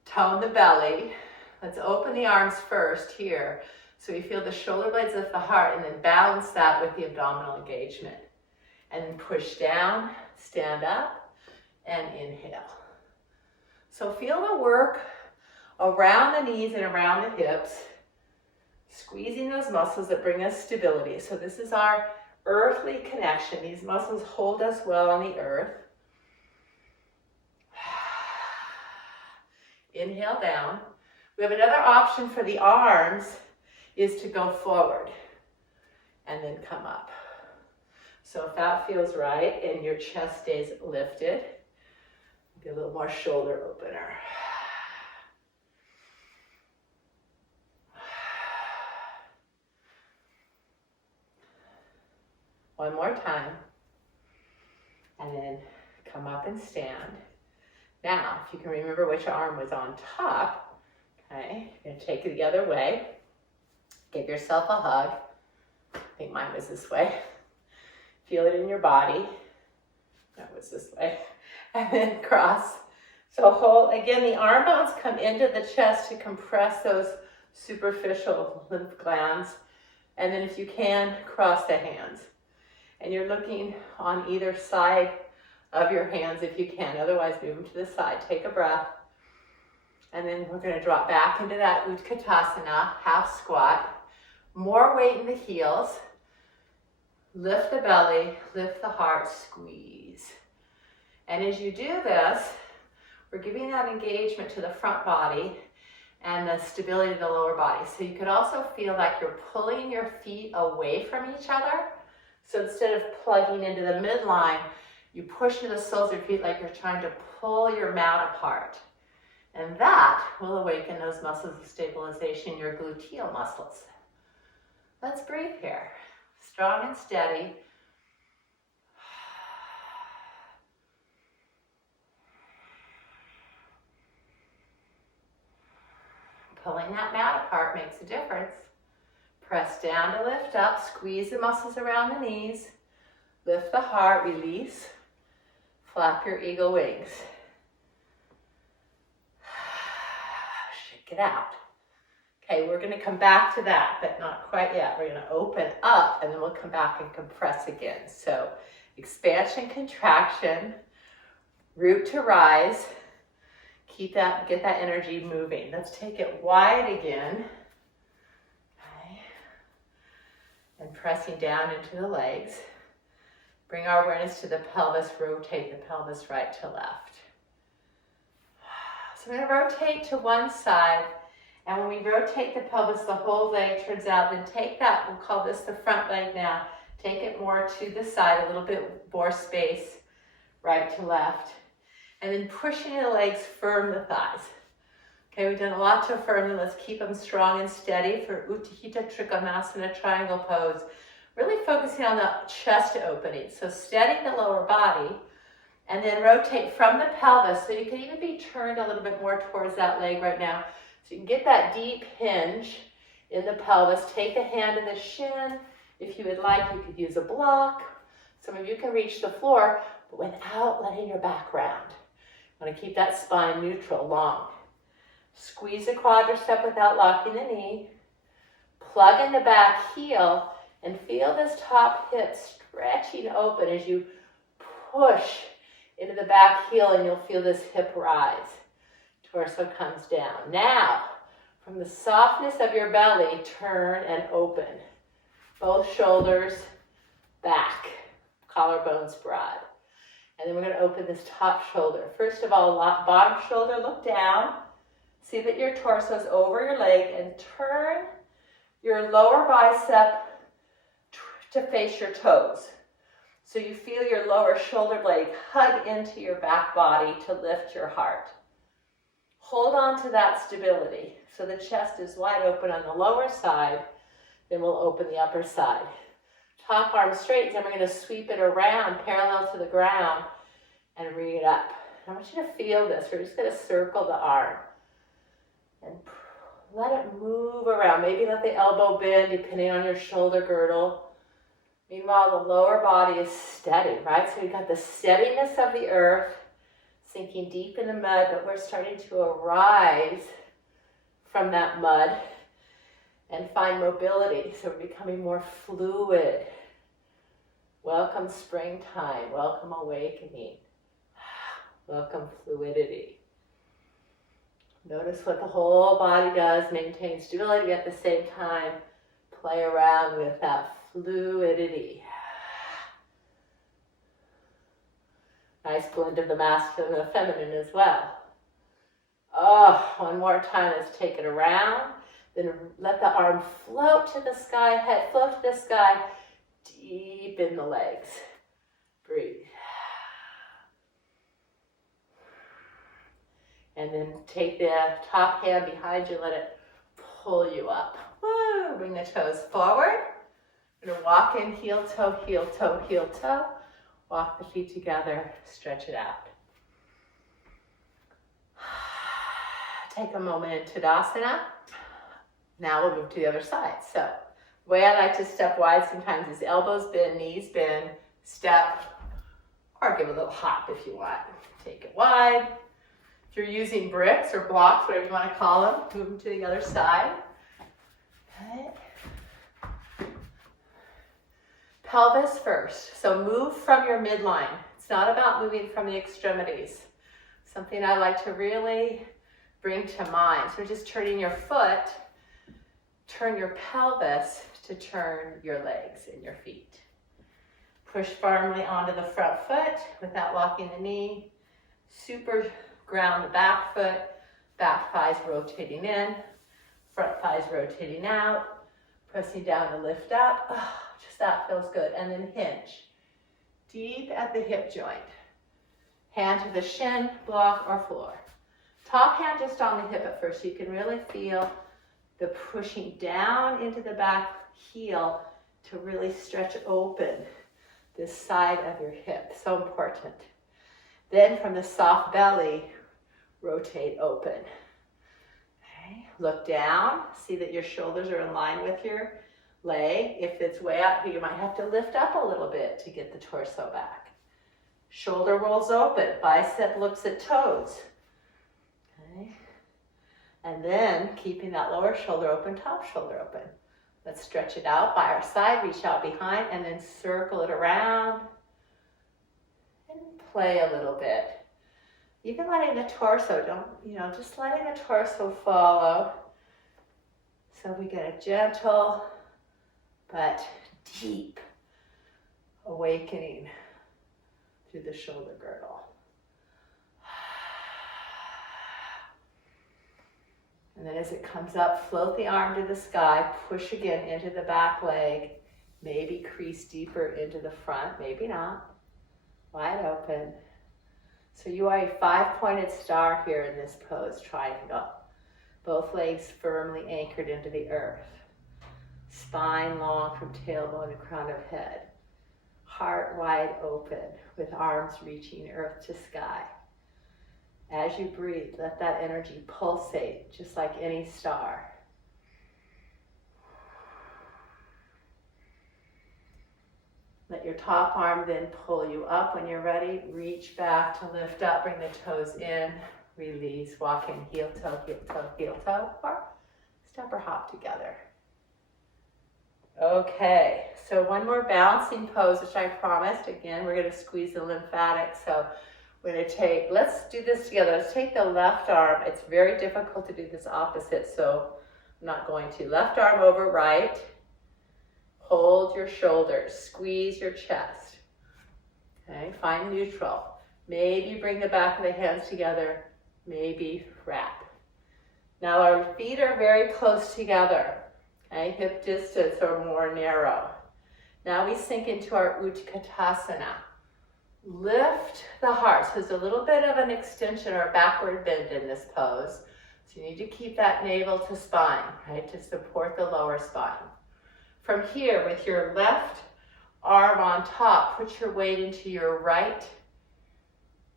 Tone the belly. Let's open the arms first here. So you feel the shoulder blades lift the heart, and then balance that with the abdominal engagement. And then push down, stand up, and inhale. So feel the work around the knees and around the hips, squeezing those muscles that bring us stability. So this is our earthly connection. These muscles hold us well on the earth. Inhale down. We have another option for the arms is to go forward and then come up. So if that feels right and your chest stays lifted, get a little more shoulder opener. One more time. And then come up and stand. Now, if you can remember which arm was on top, okay, you're going to take it the other way. Give yourself a hug. I think mine was this way. Feel it in your body. That was this way. And then cross. So hold, again, the arm bones come into the chest to compress those superficial lymph glands. And then if you can, cross the hands. And you're looking on either side of your hands if you can. Otherwise, move them to the side. Take a breath. And then we're going to drop back into that Utkatasana, half squat. More weight in the heels. Lift the belly, lift the heart, squeeze. And as you do this, we're giving that engagement to the front body and the stability of the lower body. So you could also feel like you're pulling your feet away from each other. So instead of plugging into the midline, you push to the soles of your feet like you're trying to pull your mat apart. And that will awaken those muscles of stabilization, your gluteal muscles. Let's breathe here. Strong and steady. Pulling that mat apart makes a difference. Press down to lift up. Squeeze the muscles around the knees. Lift the heart. Release. Flap your eagle wings. Shake it out. Okay, we're going to come back to that, but not quite yet. We're going to open up, and then we'll come back and compress again. So expansion, contraction. Root to rise. Get that energy moving. Let's take it wide again. Okay. And pressing down into the legs. Bring our awareness to the pelvis. Rotate the pelvis right to left. So we're going to rotate to one side. And when we rotate the pelvis, the whole leg turns out. Then take that, we'll call this the front leg now. Take it more to the side, a little bit more space, right to left. And then pushing the legs, firm the thighs. Okay, we've done a lot to firm them. Let's keep them strong and steady for Utthita Trikonasana triangle pose. Really focusing on the chest opening. So steadying the lower body and then rotate from the pelvis. So you can even be turned a little bit more towards that leg right now. So you can get that deep hinge in the pelvis. Take a hand in the shin. If you would like, you could use a block. Some of you can reach the floor, but without letting your back round. You want to keep that spine neutral, long. Squeeze the quadricep without locking the knee. Plug in the back heel and feel this top hip stretching open as you push into the back heel, and you'll feel this hip rise. Torso comes down. Now, from the softness of your belly, turn and open. Both shoulders back, collarbones broad. And then we're going to open this top shoulder. First of all, bottom shoulder, look down. See that your torso is over your leg, and turn your lower bicep to face your toes. So you feel your lower shoulder blade hug into your back body to lift your heart. Hold on to that stability. So the chest is wide open on the lower side. Then we'll open the upper side. Top arm straight, then we're going to sweep it around parallel to the ground and bring it up. I want you to feel this. We're just going to circle the arm and let it move around. Maybe let the elbow bend depending on your shoulder girdle. Meanwhile, the lower body is steady, right? So we've got the steadiness of the earth, sinking deep in the mud, but we're starting to arise from that mud and find mobility. So we're becoming more fluid. Welcome springtime. Welcome awakening. Welcome fluidity. Notice what the whole body does. Maintain stability at the same time. Play around with that fluidity. Nice blend of the masculine and the feminine as well. Oh, one more time. Let's take it around. Then let the arm float to the sky, head float to the sky, deep in the legs. Breathe. And then take the top hand behind you, let it pull you up. Woo! Bring the toes forward. We're going to walk in, heel, toe, heel, toe, heel, toe. Walk the feet together, stretch it out. Take a moment in Tadasana. Now we'll move to the other side. So the way I like to step wide sometimes is elbows bend, knees bend, step, or give a little hop if you want. Take it wide. If you're using bricks or blocks, whatever you want to call them, move them to the other side. Okay. Pelvis first. So move from your midline. It's not about moving from the extremities. Something I like to really bring to mind. So just turning your foot, turn your pelvis to turn your legs and your feet. Push firmly onto the front foot without locking the knee. Super ground the back foot, back thighs rotating in, front thighs rotating out, pressing down to lift up. Oh, just that feels good. And then hinge. Deep at the hip joint. Hand to the shin, block, or floor. Top hand just on the hip at first. So you can really feel the pushing down into the back heel to really stretch open this side of your hip. So important. Then from the soft belly, rotate open. Okay. Look down. See that your shoulders are in line with your leg. If it's way up, you might have to lift up a little bit to get the torso back. Shoulder rolls open. Bicep looks at toes. Okay. And then keeping that lower shoulder open, top shoulder open. Let's stretch it out by our side, reach out behind, and then circle it around and play a little bit. Even letting the torso, just letting the torso follow. So we get a gentle but deep awakening through the shoulder girdle. And then as it comes up, float the arm to the sky, push again into the back leg, maybe crease deeper into the front, maybe not. Wide open. So you are a 5-pointed star here in this pose, triangle. Both legs firmly anchored into the earth. Spine long from tailbone to crown of head. Heart wide open with arms reaching earth to sky. As you breathe, let that energy pulsate just like any star. Let your top arm then pull you up when you're ready. Reach back to lift up, bring the toes in, release, walk in heel toe, heel toe, heel toe, or step or hop together. Okay, so one more balancing pose, which I promised. Again, we're gonna squeeze the lymphatics. So we're gonna let's do this together. Let's take the left arm. It's very difficult to do this opposite, so I'm not going to. Left arm over right. Hold your shoulders, squeeze your chest. Okay, find neutral. Maybe bring the back of the hands together, maybe wrap. Now our feet are very close together. Okay, hip distance or more narrow. Now we sink into our Utkatasana. Lift the heart. So there's a little bit of an extension or backward bend in this pose. So you need to keep that navel to spine, right, to support the lower spine. From here, with your left arm on top, put your weight into your right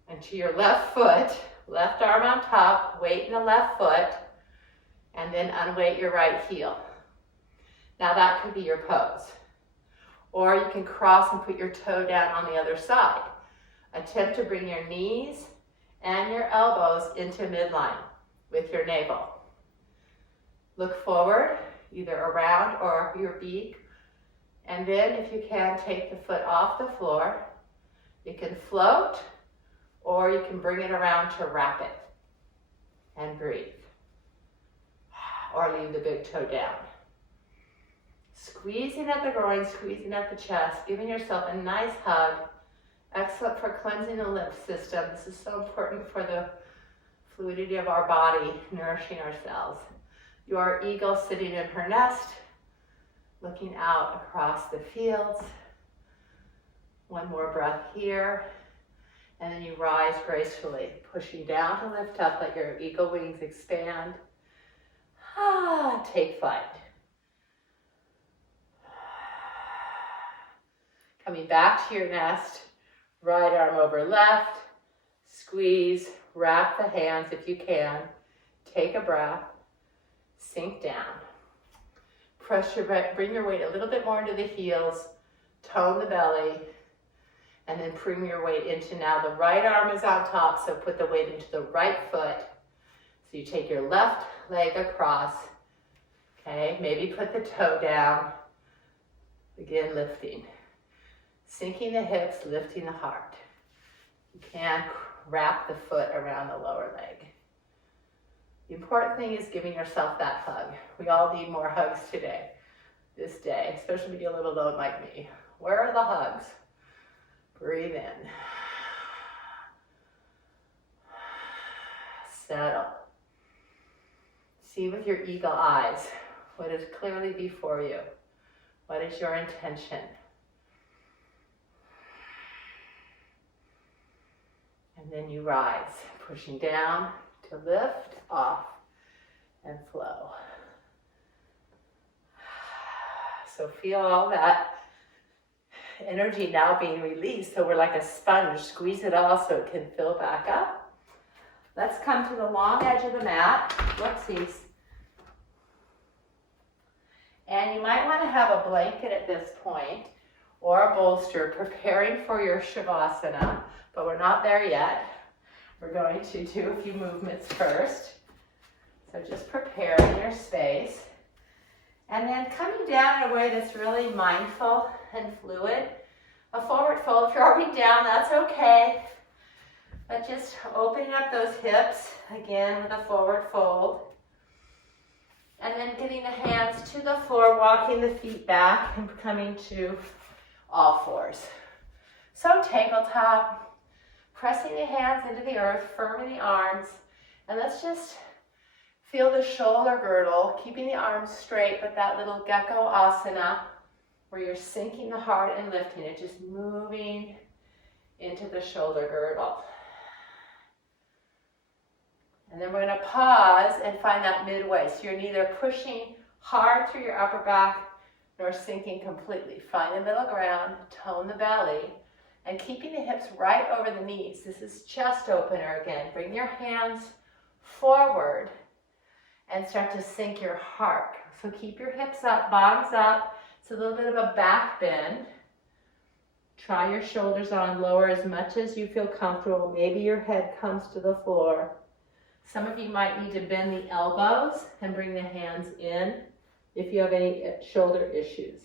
and to your left foot. Left arm on top, weight in the left foot, and then unweight your right heel. Now that could be your pose. Or you can cross and put your toe down on the other side. Attempt to bring your knees and your elbows into midline with your navel. Look forward, either around or your beak. And then if you can, take the foot off the floor. You can float, or you can bring it around to wrap it and breathe. Or leave the big toe down. Squeezing at the groin, squeezing at the chest, giving yourself a nice hug. Excellent for cleansing the lymph system. This is so important for the fluidity of our body, nourishing our cells. Your eagle sitting in her nest, looking out across the fields. One more breath here. And then you rise gracefully, pushing down to lift up, let your eagle wings expand. Take flight. Coming back to your nest, right arm over left, squeeze, wrap the hands if you can. Take a breath, sink down. Bring your weight a little bit more into the heels, tone the belly, and then bring your weight into now the right arm is on top, so put the weight into the right foot. So you take your left leg across, okay? Maybe put the toe down. Again, lifting. Sinking the hips, lifting the heart. You can wrap the foot around the lower leg. The important thing is giving yourself that hug. We all need more hugs today, this day, especially when you're a little alone like me. Where are the hugs? Breathe in. Settle. See with your eagle eyes what is clearly before you. What is your intention? And then you rise, pushing down to lift, off, and flow. So feel all that energy now being released. So we're like a sponge. Squeeze it all so it can fill back up. Let's come to the long edge of the mat. Whoopsies. And you might want to have a blanket at this point or a bolster preparing for your Shavasana, but we're not there yet. We're going to do a few movements first. So just preparing your space. And then coming down in a way that's really mindful and fluid. A forward fold. If you're already down, that's okay. But just opening up those hips, again with a forward fold. And then getting the hands to the floor, walking the feet back and coming to all fours. So tabletop, pressing the hands into the earth, firm in the arms. And let's just feel the shoulder girdle, keeping the arms straight, but that little gecko asana where you're sinking the heart and lifting it, just moving into the shoulder girdle. And then we're going to pause and find that midway. So you're neither pushing hard through your upper back nor sinking completely. Find the middle ground, tone the belly, and keeping the hips right over the knees. This is chest opener again. Bring your hands forward and start to sink your heart. So keep your hips up, bottoms up. It's a little bit of a back bend. Try your shoulders on, lower as much as you feel comfortable. Maybe your head comes to the floor. Some of you might need to bend the elbows and bring the hands in if you have any shoulder issues.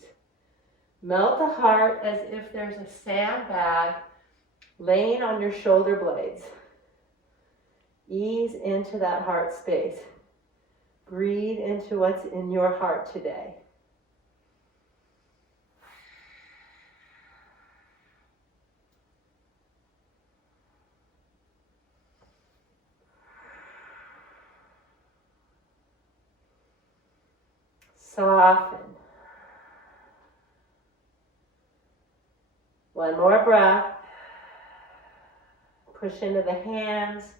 Melt the heart as if there's a sandbag laying on your shoulder blades. Ease into that heart space. Breathe into what's in your heart today. Soften. One more breath. Push into the hands.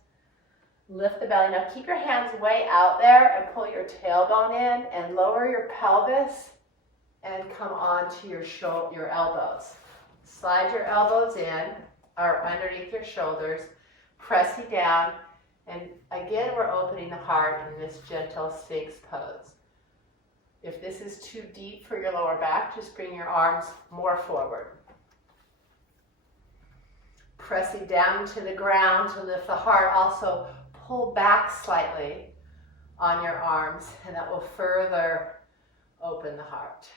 Lift the belly. Now keep your hands way out there and pull your tailbone in and lower your pelvis and come onto your elbows. Slide your elbows in or underneath your shoulders, pressing down, and again we're opening the heart in this gentle Sphinx pose. If this is too deep for your lower back, just bring your arms more forward. Pressing down to the ground to lift the heart. Also pull back slightly on your arms, and that will further open the heart.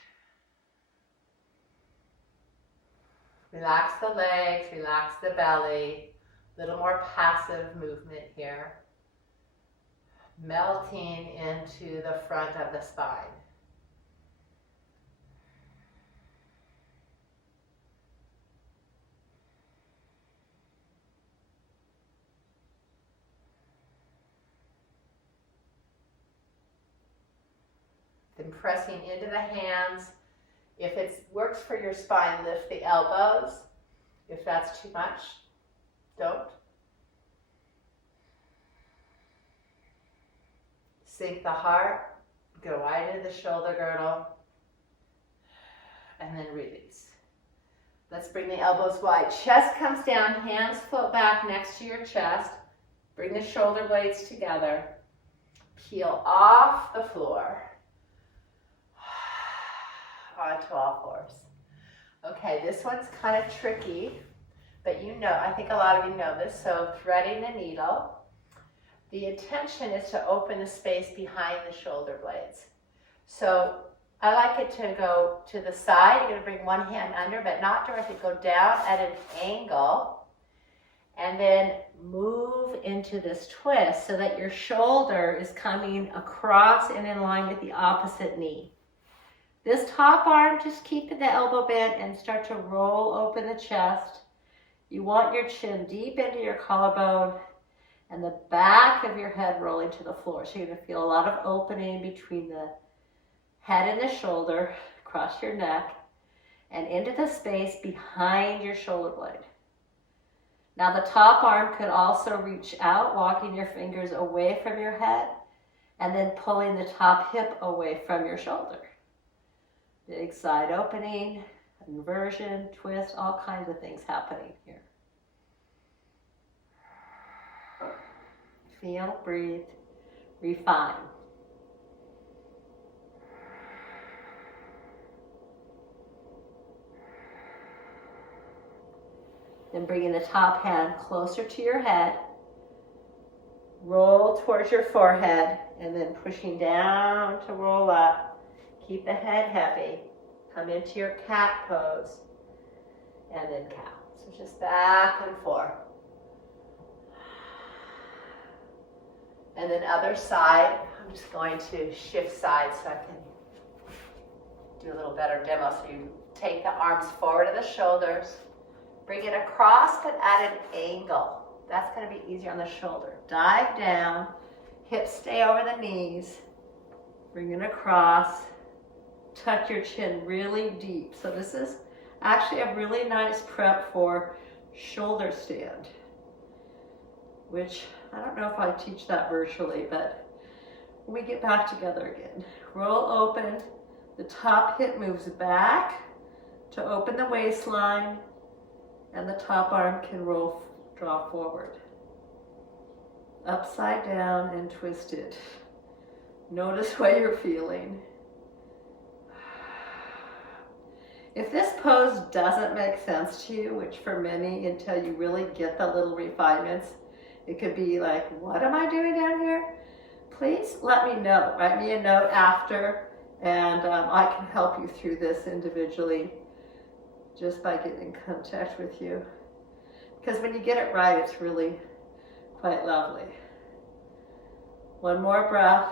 Relax the legs, relax the belly. A little more passive movement here. Melting into the front of the spine. Then pressing into the hands. If it works for your spine, lift the elbows. If that's too much, don't. Sink the heart, go right into the shoulder girdle, and then release. Let's bring the elbows wide. Chest comes down, hands float back next to your chest. Bring the shoulder blades together. Peel off the floor. Onto all fours. Okay, this one's kind of tricky, but you know, I think a lot of you know this. So threading the needle. The intention is to open the space behind the shoulder blades. So I like it to go to the side. You're going to bring one hand under, but not directly. Go down at an angle and then move into this twist so that your shoulder is coming across and in line with the opposite knee. This top arm, just keep the elbow bent and start to roll open the chest. You want your chin deep into your collarbone and the back of your head rolling to the floor. So you're going to feel a lot of opening between the head and the shoulder, across your neck, and into the space behind your shoulder blade. Now the top arm could also reach out, walking your fingers away from your head, and then pulling the top hip away from your shoulder. Big side opening, inversion, twist, all kinds of things happening here. Feel, breathe, refine. Then bringing the top hand closer to your head. Roll towards your forehead and then pushing down to roll up. Keep the head heavy. Come into your cat pose and then cow. So just back and forth. And then other side, I'm just going to shift sides so I can do a little better demo. So you take the arms forward to the shoulders, bring it across but at an angle. That's going to be easier on the shoulder. Dive down, hips stay over the knees, bring it across, tuck your chin really deep. So this is actually a really nice prep for shoulder stand, which I don't know if I teach that virtually, but when we get back together again, roll open, the top hip moves back to open the waistline, and the top arm can draw forward. Upside down and twisted. Notice what you're feeling. If this pose doesn't make sense to you, which for many, until you really get the little refinements, it could be like, what am I doing down here? Please let me know. Write me a note after, and I can help you through this individually just by getting in contact with you. Because when you get it right, it's really quite lovely. One more breath.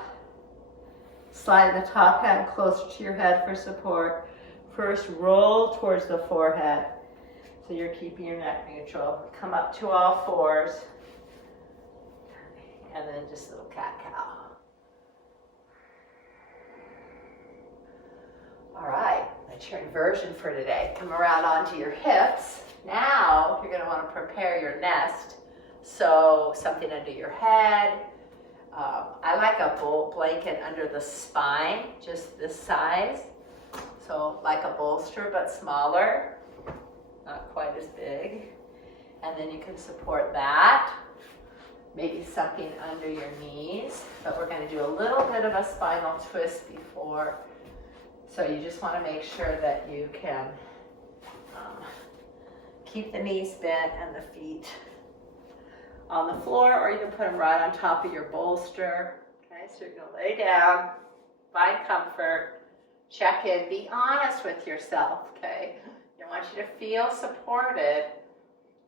Slide the top hand closer to your head for support. First, roll towards the forehead, so you're keeping your neck neutral. Come up to all fours, and then just a little cat-cow. All right, that's your inversion for today. Come around onto your hips. Now, you're going to want to prepare your nest. So, something under your head. I like a blanket under the spine, just this size. So, like a bolster, but smaller. Not quite as big. And then you can support that. Maybe something under your knees. But we're going to do a little bit of a spinal twist before. So you just want to make sure that you can keep the knees bent and the feet on the floor, or you can put them right on top of your bolster. Okay, so you're going to lay down, find comfort, check in, be honest with yourself, okay? I want you to feel supported.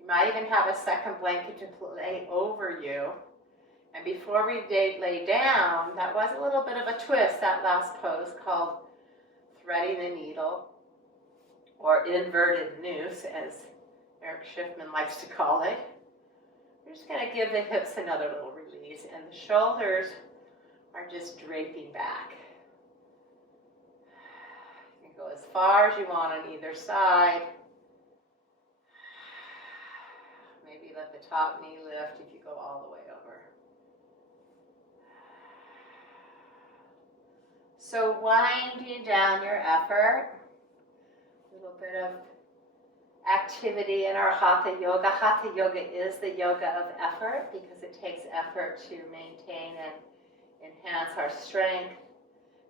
You might even have a second blanket to lay over you. And before we lay down, that was a little bit of a twist, that last pose called threading the needle, or inverted noose, as Eric Schiffman likes to call it. We're just going to give the hips another little release, and the shoulders are just draping back. You can go as far as you want on either side. Maybe let the top knee lift if you go all the way over. So winding down your effort, a little bit of activity in our Hatha Yoga. Hatha Yoga is the yoga of effort because it takes effort to maintain and enhance our strength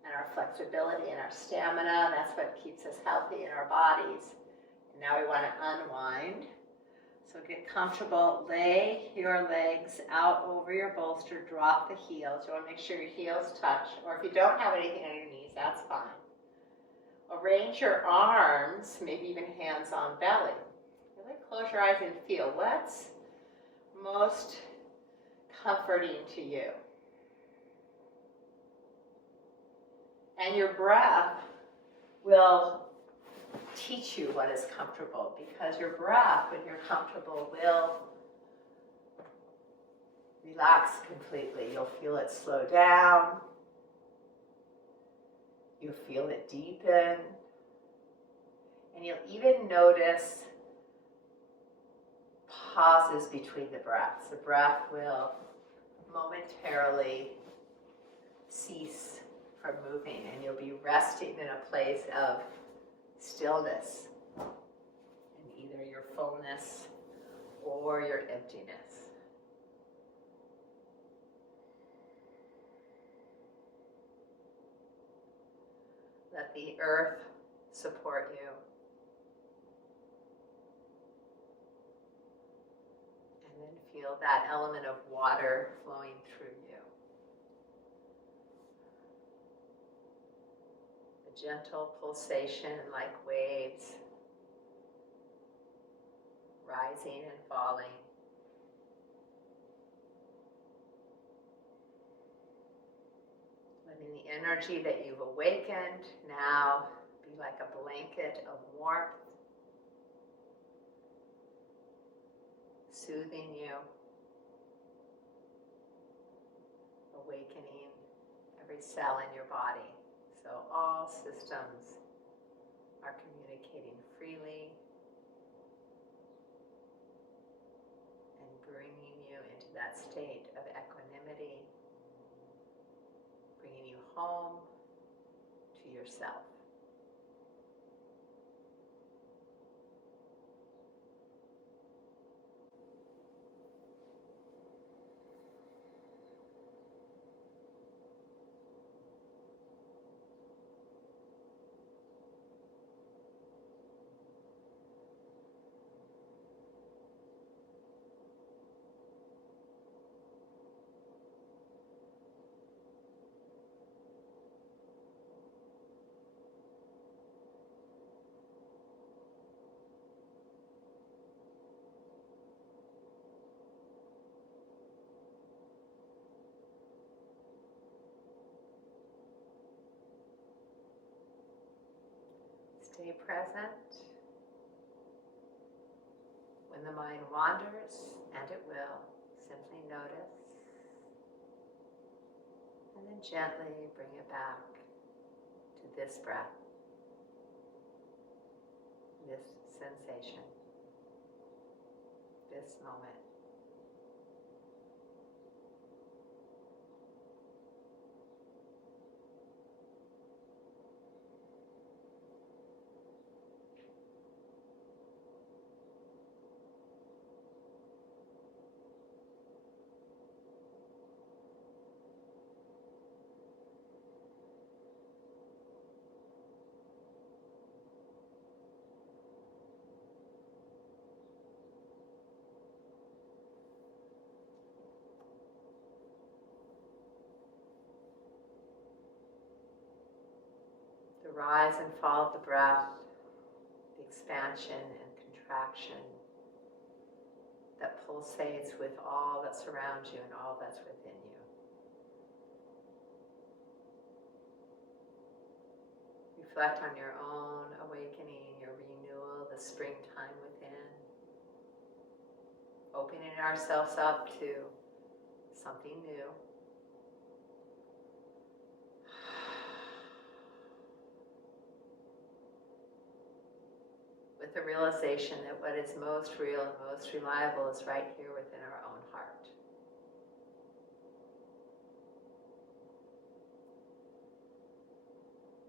and our flexibility and our stamina. And that's what keeps us healthy in our bodies. And now we want to unwind. So get comfortable, lay your legs out over your bolster, drop the heels. You want to make sure your heels touch, or if you don't have anything on your knees, that's fine. Arrange your arms, maybe even hands on belly. Really close your eyes and feel what's most comforting to you. And your breath will teach you what is comfortable, because your breath, when you're comfortable, will relax completely. You'll feel it slow down. You'll feel it deepen. And you'll even notice pauses between the breaths. The breath will momentarily cease from moving, and you'll be resting in a place of stillness in either your fullness or your emptiness. Let the earth support you. And then feel that element of water flowing through you. A gentle pulsation like waves, rising and falling. energy that you've awakened now be like a blanket of warmth, soothing you, awakening every cell in your body. So all systems are communicating freely and bringing you into that state of equanimity, bringing you home to yourself. Stay present. When the mind wanders, and it will, simply notice. And then gently bring it back to this breath, this sensation, this moment. The rise and fall of the breath, the expansion and contraction that pulsates with all that surrounds you and all that's within you. Reflect on your own awakening, your renewal, the springtime within. Opening ourselves up to something new. With the realization that what is most real and most reliable is right here within our own heart.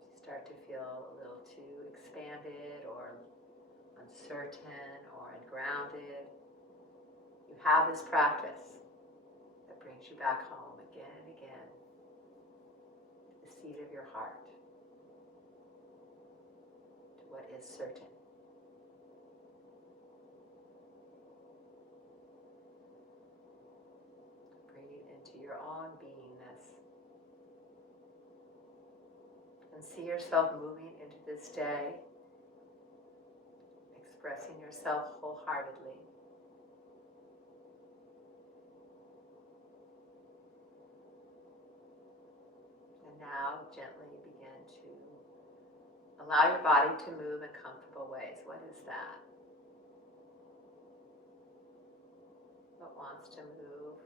If you start to feel a little too expanded or uncertain or ungrounded, you have this practice that brings you back home again and again, to the seat of your heart, to what is certain. Into your own beingness. And see yourself moving into this day, expressing yourself wholeheartedly. And now gently begin to allow your body to move in comfortable ways. What is that? What wants to move?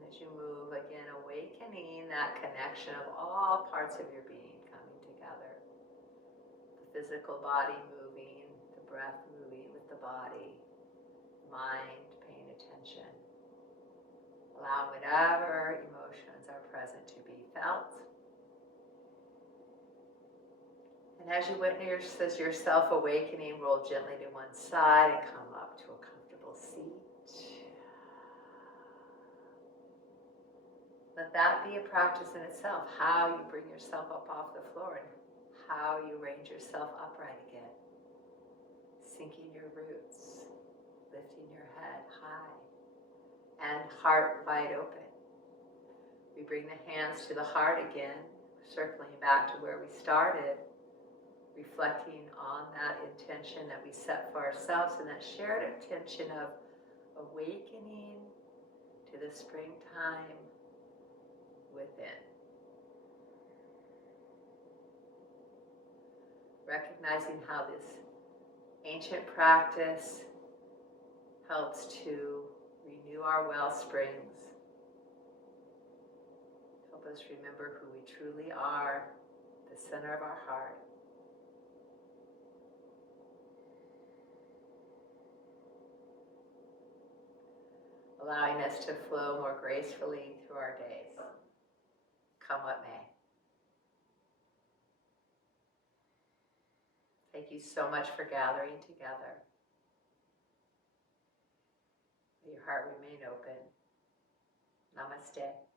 And as you move, again, awakening that connection of all parts of your being coming together. The physical body moving, the breath moving with the body, mind paying attention. Allow whatever emotions are present to be felt. And as you witness yourself awakening, roll gently to one side and come up to a comfortable seat. Let that be a practice in itself, how you bring yourself up off the floor and how you range yourself upright again. Sinking your roots, lifting your head high, and heart wide open. We bring the hands to the heart again, circling back to where we started, reflecting on that intention that we set for ourselves and that shared intention of awakening to the springtime within. recognizing how this ancient practice helps to renew our well springs, help us remember who we truly are, the center of our heart. Allowing us to flow more gracefully through our days, come what may. Thank you so much for gathering together. May your heart remain open. Namaste.